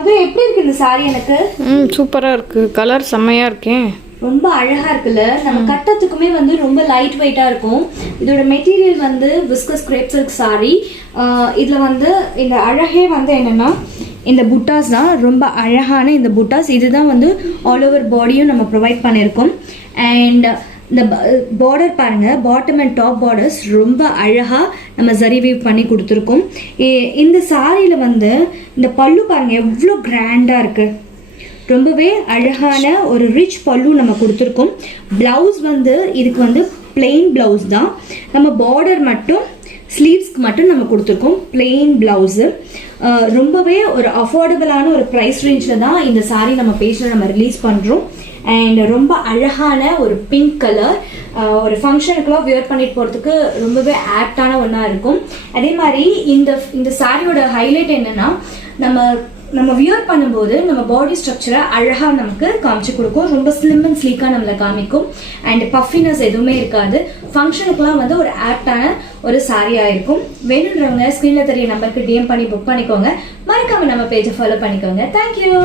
அது எப்படி இருக்கு இந்த சாரி எனக்கு? சூப்பரா இருக்கு. கலர் செம்மையா இருக்கே. ரொம்ப அழகா இருக்குல்ல. நம்ம கட்டத்துக்குமே வந்து ரொம்ப லைட் வெயிட்டா இருக்கும். இதோட மெட்டீரியல் வந்து விஸ்கஸ் கிரேப் சில்க் சாரி. இதுல வந்து இந்த அழகே வந்து என்னன்னா இந்த புட்டாஸ் தான். ரொம்ப அழகான இந்த புட்டாஸ். இதுதான் வந்து ஆல் ஓவர் பாடியும் நம்ம ப்ரொவைட் பண்ணியிருக்கோம். அண்ட் இந்த பார்டர் பாருங்க, பாட்டம் அண்ட் டாப் பார்டர்ஸ் ரொம்ப அழகா நம்ம ஜரி வீவ் பண்ணி கொடுத்துருக்கோம். இந்த சாரியில வந்து இந்த பல்லு பாருங்க எவ்வளோ கிராண்டா இருக்கு. ரொம்பவே அழகான ஒரு ரிச் பல்லு நம்ம கொடுத்துருக்கோம். பிளவுஸ் வந்து இதுக்கு வந்து பிளெயின் பிளவுஸ் தான். நம்ம பார்டர் மட்டும் ஸ்லீவ்ஸ்க்கு மட்டும் நம்ம கொடுத்துருக்கோம் பிளெயின் பிளவுஸு. ரொம்பவே ஒரு அஃபோர்டபுளான ஒரு ப்ரைஸ் ரேஞ்சில் தான் இந்த சாரீ நம்ம பேஜில் நம்ம ரிலீஸ் பண்ணுறோம். அண்ட் ரொம்ப அழகான ஒரு பிங்க் கலர், ஒரு ஃபங்க்ஷனுக்குலாம் வியர் பண்ணிட்டு போகிறதுக்கு ரொம்பவே ஆப்டான ஒன்றா இருக்கும். அதே மாதிரி இந்த சாரியோட ஹைலைட் என்னென்னா நம்ம வியர் பண்ணும்போது நம்ம பாடி ஸ்ட்ரக்சரை அழகாக நமக்கு காமிச்சு கொடுக்கும். ரொம்ப ஸ்லிம் அண்ட் ஸ்லீக்காக நம்மளை காமிக்கும். அண்ட் பஃபினஸ் எதுவுமே இருக்காது. ஃபங்க்ஷனுக்குலாம் வந்து ஒரு ஆப்டான ஒரு சாரியாக இருக்கும். வேணுன்றவங்க ஸ்க்ரீனில் தெரிய நம்பருக்கு டிஎம் பண்ணி புக் பண்ணிக்கோங்க. மறக்காம நம்ம பேஜை ஃபாலோ பண்ணிக்கோங்க. தேங்க்யூ.